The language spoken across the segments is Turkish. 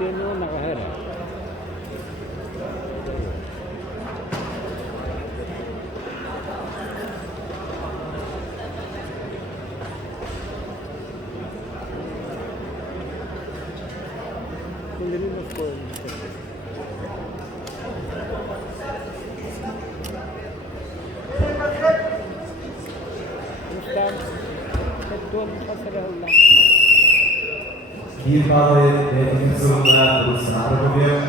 sini nakahera. Kulirin mo po. Mustam. Betul hasra Allah. Bir kahve ve sonunda bu sınavı oluyor.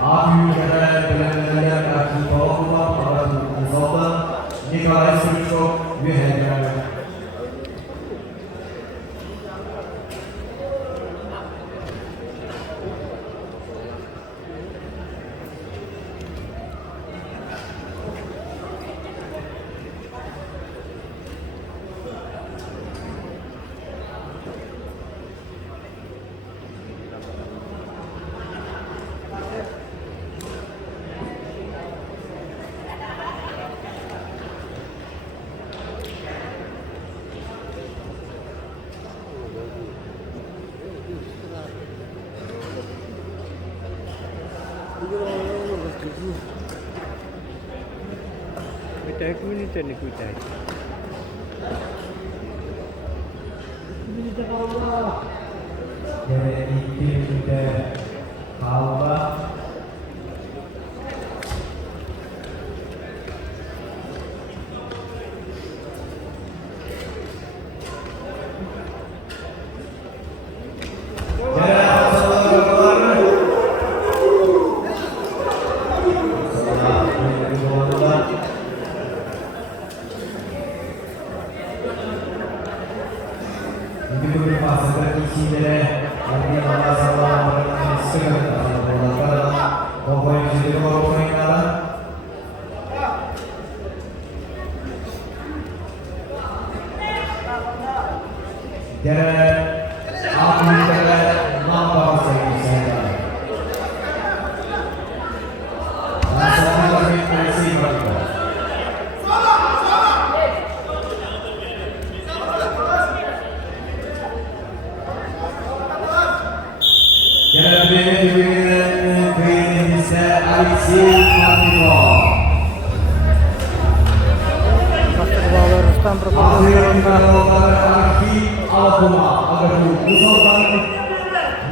Abi ülkeler bilenlerden karşı topluma fakat uzakta Nikolay Sırçok mühendisler. Kita minute ni kita. Dari tim kita Kalba. Rustam Propozycjonalna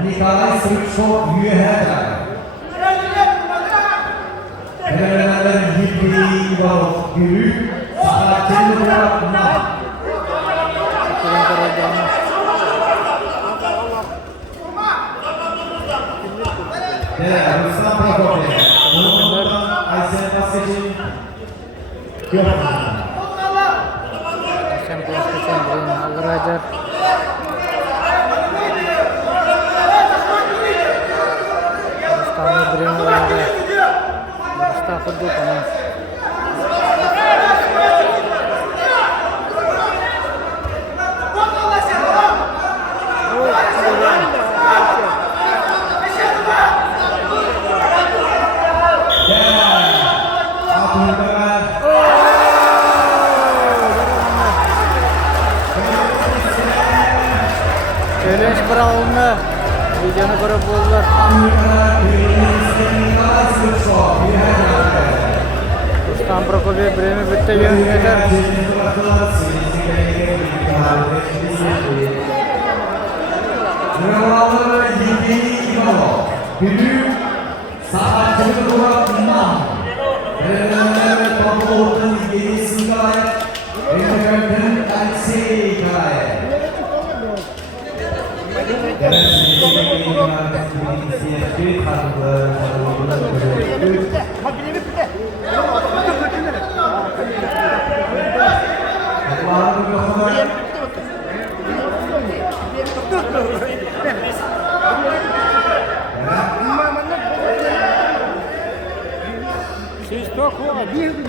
Nikolay Sırçok mühendisler. Hemen Yibri Valov Gürü Saatçılı bırakma. Rustam Prokopyev. Aysel Basıcı Gökhan. Rajar Rustam Ibrahim oldu. Rustam Kudukana. Challenge beralını videonu ko'rib bo'ldilar. Rustam Prokopyev birimi bitta yengildi. Saatçılık bırakma. Topu ortanın gerisi gayet. Emeğinin erkeği gayet. Siz çok var. Bir gün.